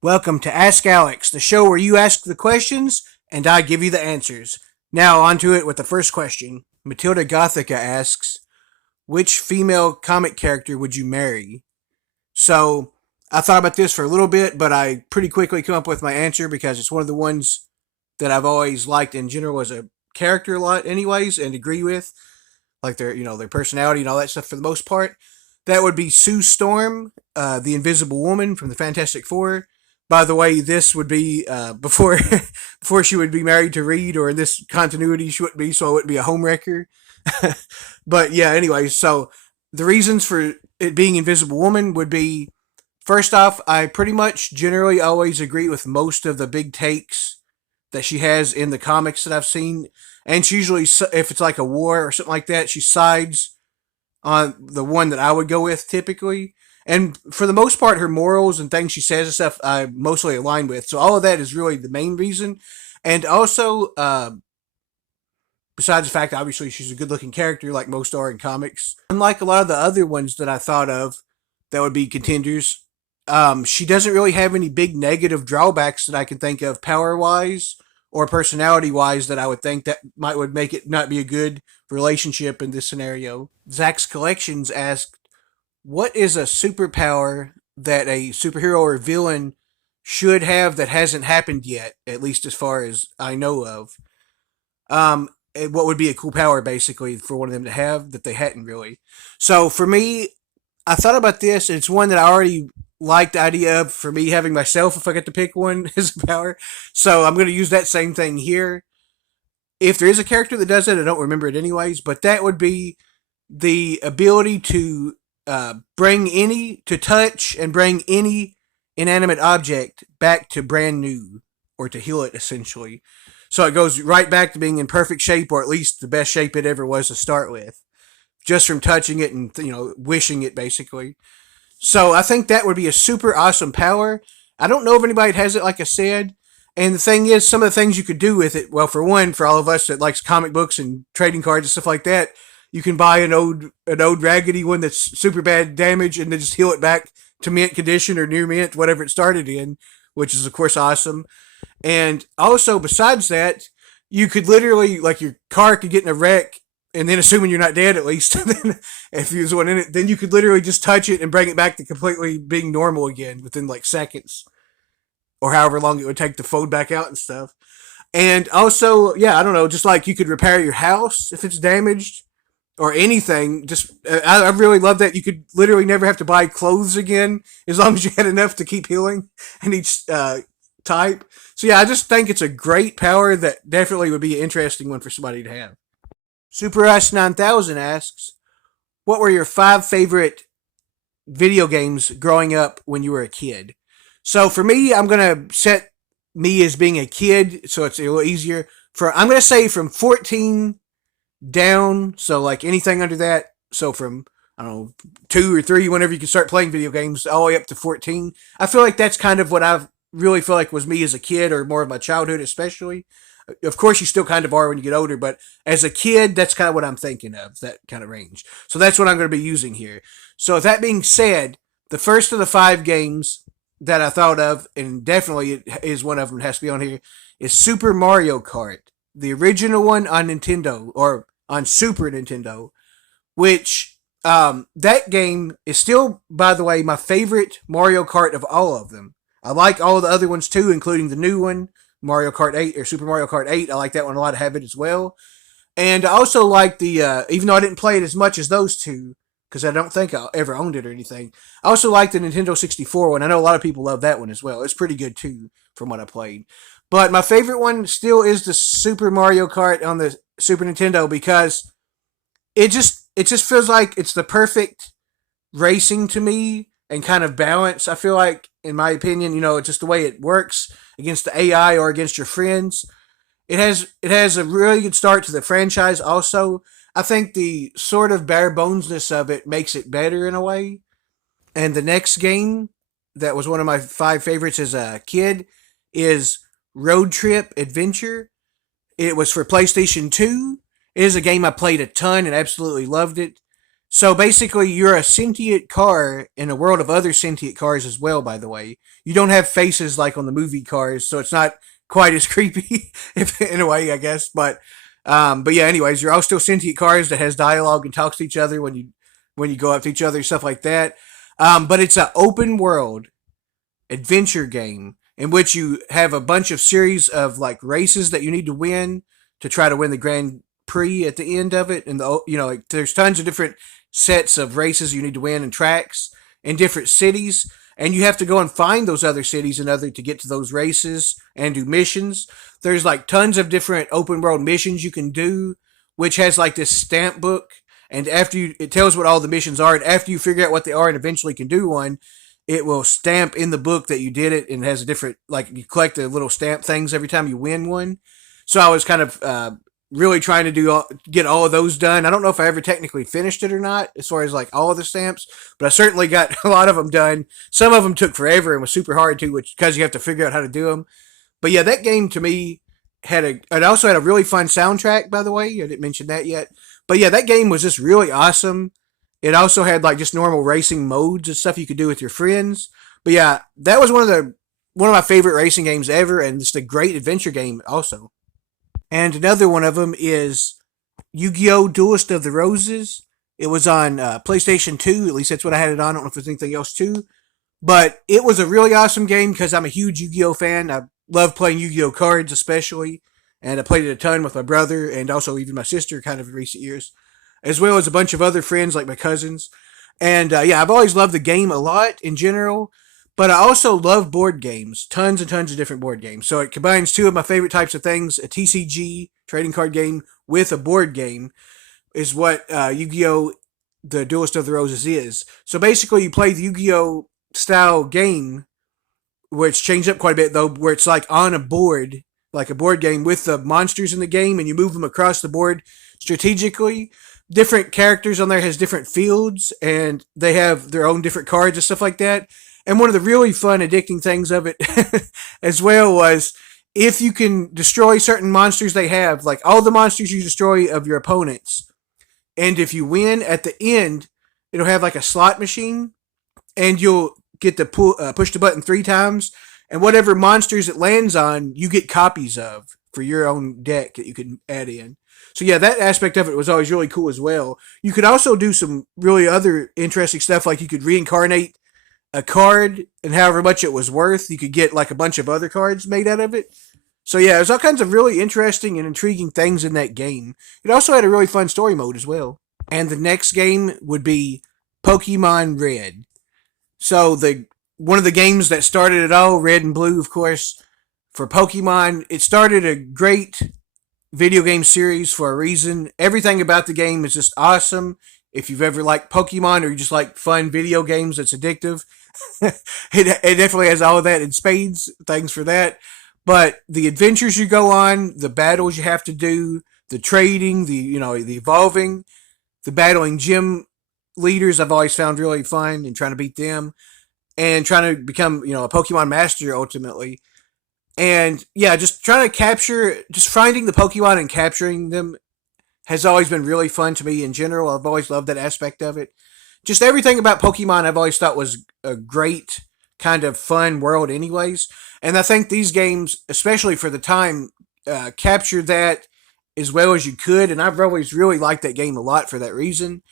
Welcome to Ask Alex, the show where you ask the questions and I give you the answers. Now, on to it with the first question. Matilda Gothica asks, which female comic character would you marry? So, I thought about this for a little bit, but I pretty quickly come up with my answer because it's one of the ones that I've always liked in general as a character a lot, anyways, and agree with. Like their personality and all that stuff for the most part. That would be Sue Storm, the Invisible Woman from the Fantastic Four. By the way, this would be before before she would be married to Reed, or in this continuity she wouldn't be, so it wouldn't be a homewrecker. But yeah, anyway, so the reasons for it being Invisible Woman would be, first off, I pretty much generally always agree with most of the big takes that she has in the comics that I've seen, and she usually, if it's like a war or something like that, she sides on the one that I would go with typically. And for the most part, her morals and things she says and stuff, I mostly align with. So all of that is really the main reason. And also, besides the fact, obviously, she's a good looking character, like most are in comics. Unlike a lot of the other ones that I thought of that would be contenders, she doesn't really have any big negative drawbacks that I can think of power wise or personality wise that I would think that might would make it not be a good relationship in this scenario. Zach's Collections asked, what is a superpower that a superhero or villain should have that hasn't happened yet, at least as far as I know of? What would be a cool power basically for one of them to have that they hadn't really? So for me, I thought about this. It's one that I already liked the idea of for me having myself if I get to pick one as a power. So I'm going to use that same thing here. If there is a character that does it, I don't remember it anyways, but that would be the ability to to touch and bring any inanimate object back to brand new or to heal it essentially. So it goes right back to being in perfect shape, or at least the best shape it ever was to start with, just from touching it and wishing it basically. So I think that would be a super awesome power. I don't know if anybody has it, like I said. And the thing is, some of the things you could do with it, well, for one, for all of us that likes comic books and trading cards and stuff like that, you can buy an old raggedy one that's super bad damage and then just heal it back to mint condition or near mint, whatever it started in, which is of course awesome. And also, besides that, you could literally, like, your car could get in a wreck, and then assuming you're not dead at least, if you was one in it, then you could literally just touch it and bring it back to completely being normal again within like seconds, or however long it would take to fold back out and stuff. And also, yeah, I don't know, just like you could repair your house if it's damaged or anything. Just I really love that you could literally never have to buy clothes again as long as you had enough to keep healing in each type. So yeah, I just think it's a great power that definitely would be an interesting one for somebody to have. Super S 9000 asks, what were your five favorite video games growing up when you were a kid? So for me, I'm gonna set me as being a kid, so it's a little easier. I'm gonna say from 14 down, so like anything under that. So from, I don't know, 2 or 3, whenever you can start playing video games, all the way up to 14. I feel like that's kind of what I really feel like was me as a kid, or more of my childhood, especially. Of course, you still kind of are when you get older, but as a kid, that's kind of what I'm thinking of, that kind of range. So that's what I'm going to be using here. So, with that being said, the first of the five games that I thought of, and definitely it is one of them, has to be on here, is Super Mario Kart, the original one on Nintendo, or on Super Nintendo, which that game is still, by the way, my favorite Mario Kart of all of them. I like all the other ones too, including the new one, Mario Kart 8 or Super Mario Kart 8. I like that one a lot. I have it as well. And I also like even though I didn't play it as much as those two, because I don't think I ever owned it or anything, I also like the Nintendo 64 one. I know a lot of people love that one as well. It's pretty good too, from what I played. But my favorite one still is the Super Mario Kart on the Super Nintendo, because it just feels like it's the perfect racing to me and kind of balance. I feel like, in my opinion, just the way it works against the AI or against your friends. It has a really good start to the franchise. Also, I think the sort of bare bonesness of it makes it better in a way. And the next game that was one of my five favorites as a kid is Road Trip Adventure. It was for PlayStation 2. It is a game I played a ton and absolutely loved it. So basically, you're a sentient car in a world of other sentient cars as well. By the way, you don't have faces like on the movie cars, so it's not quite as creepy, if in a way, I guess. But yeah. Anyways, you're all still sentient cars that has dialogue and talks to each other when you go up to each other, stuff like that. But it's an open world adventure game in which you have a bunch of series of like races that you need to win to try to win the Grand Prix at the end of it. And like, there's tons of different sets of races you need to win and tracks in different cities. And you have to go and find those other cities and other to get to those races and do missions. There's like tons of different open world missions you can do, which has like this stamp book. And it tells what all the missions are. And after you figure out what they are and eventually can do one, it will stamp in the book that you did it, and it has a different, like, you collect the little stamp things every time you win one. So I was kind of really trying to get all of those done. I don't know if I ever technically finished it or not, as far as like all of the stamps, but I certainly got a lot of them done. Some of them took forever and was super hard to, which because you have to figure out how to do them. But yeah, that game to me it also had a really fun soundtrack, by the way. I didn't mention that yet. But yeah, that game was just really awesome. It also had like just normal racing modes and stuff you could do with your friends. But yeah, that was one of my favorite racing games ever, and it's a great adventure game also. And another one of them is Yu-Gi-Oh! Duelist of the Roses. It was on PlayStation 2. At least that's what I had it on. I don't know if there's anything else too. But it was a really awesome game because I'm a huge Yu-Gi-Oh! Fan. I love playing Yu-Gi-Oh! Cards especially. And I played it a ton with my brother and also even my sister kind of in recent years, as well as a bunch of other friends like my cousins. And yeah, I've always loved the game a lot in general, but I also love board games, tons and tons of different board games. So it combines two of my favorite types of things: a TCG trading card game with a board game, is what Yu-Gi-Oh! The Duelist of the Roses is. So basically, you play the Yu-Gi-Oh! Style game, which changed up quite a bit though, where it's like on a board, like a board game with the monsters in the game, and you move them across the board strategically. Different characters on there has different fields, and they have their own different cards and stuff like that. And one of the really fun, addicting things of it as well was if you can destroy certain monsters they have, like all the monsters you destroy of your opponents, and if you win at the end, it'll have like a slot machine, and you'll get to push the button 3 times, and whatever monsters it lands on, you get copies of for your own deck that you can add in. So yeah, that aspect of it was always really cool as well. You could also do some really other interesting stuff, like you could reincarnate a card, and however much it was worth, you could get like a bunch of other cards made out of it. So yeah, there's all kinds of really interesting and intriguing things in that game. It also had a really fun story mode as well. And the next game would be Pokemon Red. So the one of the games that started it all, Red and Blue, of course, for Pokemon. It started a great video game series for a reason. Everything about the game is just awesome. If you've ever liked Pokemon or you just like fun video games that's addictive, it definitely has all of that in spades. Thanks for that. But the adventures you go on, the battles you have to do, the trading, the evolving, the battling gym leaders, I've always found really fun, and trying to beat them and trying to become a Pokemon master ultimately. And yeah, just trying to just finding the Pokemon and capturing them has always been really fun to me in general. I've always loved that aspect of it. Just everything about Pokemon I've always thought was a great kind of fun world, anyways. And I think these games, especially for the time, captured that as well as you could. And I've always really liked that game a lot for that reason.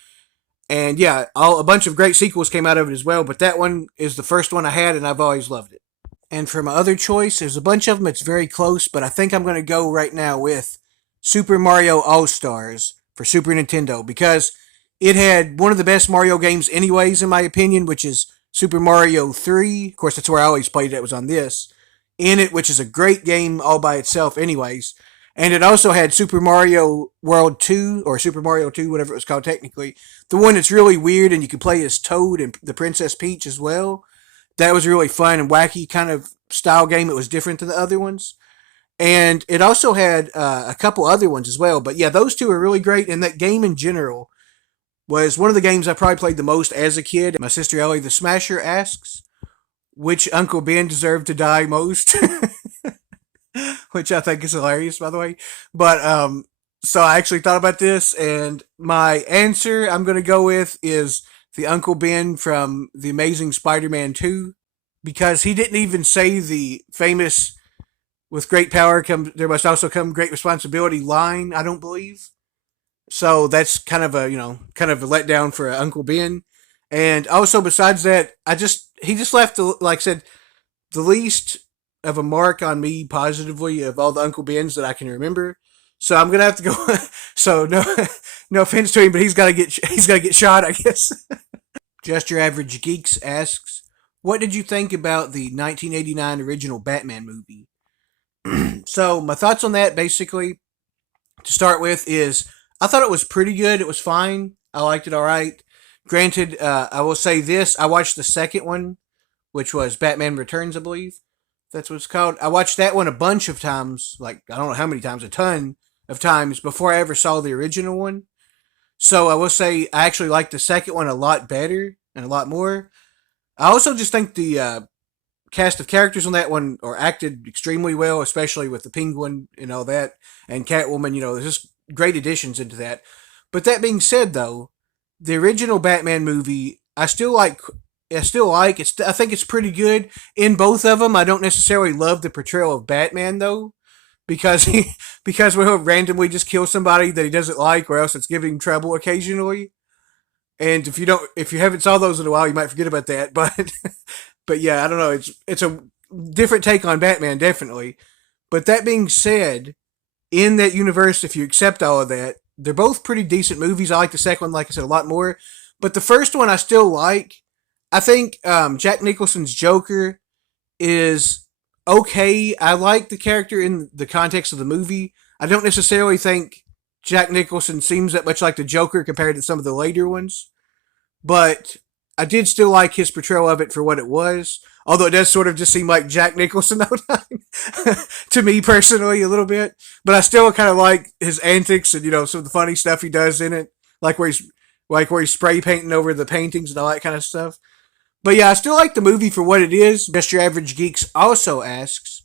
And yeah, a bunch of great sequels came out of it as well. But that one is the first one I had, and I've always loved it. And for my other choice, there's a bunch of them. It's very close, but I think I'm going to go right now with Super Mario All Stars for Super Nintendo, because it had one of the best Mario games, anyways, in my opinion, which is Super Mario 3. Of course, that's where I always played it. It was on this. In it, which is a great game all by itself, anyways. And it also had Super Mario World 2, or Super Mario 2, whatever it was called technically. The one that's really weird, and you can play as Toad and the Princess Peach as well. That was a really fun and wacky kind of style game. It was different than the other ones. And it also had a couple other ones as well. But yeah, those two are really great. And that game in general was one of the games I probably played the most as a kid. My sister Ellie the Smasher asks, which Uncle Ben deserved to die most? Which I think is hilarious, by the way. But So I actually thought about this, and my answer I'm going to go with is the Uncle Ben from The Amazing Spider-Man 2, because he didn't even say the famous "with great power comes there must also come great responsibility" line. I don't believe. So that's kind of a kind of a letdown for Uncle Ben. And also besides that, he just left like I said, the least of a mark on me positively of all the Uncle Bens that I can remember. So I'm gonna have to go. So no, no offense to him, but he's gotta get shot, I guess. Just Your Average Geeks asks, "What did you think about the 1989 original Batman movie?" So my thoughts on that, basically, to start with, is I thought it was pretty good. It was fine. I liked it all right. Granted, I will say this: I watched the second one, which was Batman Returns, I believe. That's what it's called. I watched that one a bunch of times, like I don't know how many times, a ton of times before I ever saw the original one. So I will say I actually like the second one a lot better and a lot more. I also just think the cast of characters on that one are acted extremely well, especially with the Penguin and all that, and Catwoman. There's just great additions into that. But that being said, though, the original Batman movie, I still like. I still like it's. I think it's pretty good in both of them. I don't necessarily love the portrayal of Batman though, because he because we'll randomly just kill somebody that he doesn't like, or else it's giving him trouble occasionally. And if you haven't saw those in a while, you might forget about that. But yeah, I don't know. It's a different take on Batman, definitely. But that being said, in that universe, if you accept all of that, they're both pretty decent movies. I like the second one, like I said, a lot more. But the first one I still like. I think Jack Nicholson's Joker is okay. I like the character in the context of the movie. I don't necessarily think Jack Nicholson seems that much like the Joker compared to some of the later ones, but I did still like his portrayal of it for what it was. Although it does sort of just seem like Jack Nicholson all the time to me personally a little bit, but I still kind of like his antics and some of the funny stuff he does in it, like where he's spray painting over the paintings and all that kind of stuff. But yeah, I still like the movie for what it is. Just Your Average Geeks also asks,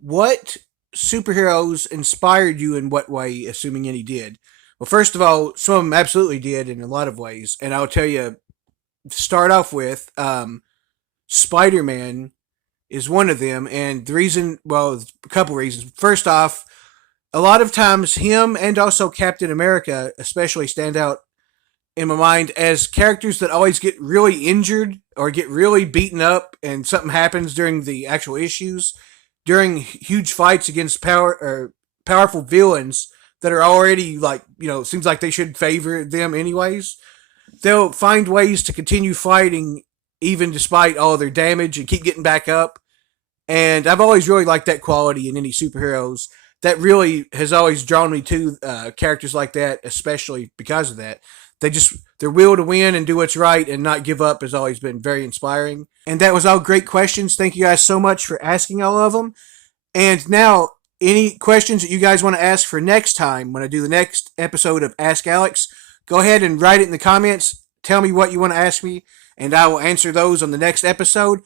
what superheroes inspired you in what way, assuming any did? Well, first of all, some of them absolutely did in a lot of ways. And I'll tell you, to start off with, Spider Man is one of them. And the reason, well, a couple reasons. First off, a lot of times him and also Captain America especially stand out in my mind as characters that always get really injured or get really beaten up and something happens during the actual issues during huge fights against powerful villains that are already like seems like they should favor them anyways. They'll find ways to continue fighting even despite all their damage and keep getting back up. And I've always really liked that quality in any superheroes. That really has always drawn me to characters like that, especially because of that. Their will to win and do what's right and not give up has always been very inspiring. And that was all great questions. Thank you guys so much for asking all of them. And now, any questions that you guys want to ask for next time when I do the next episode of Ask Alex, go ahead and write it in the comments. Tell me what you want to ask me, and I will answer those on the next episode.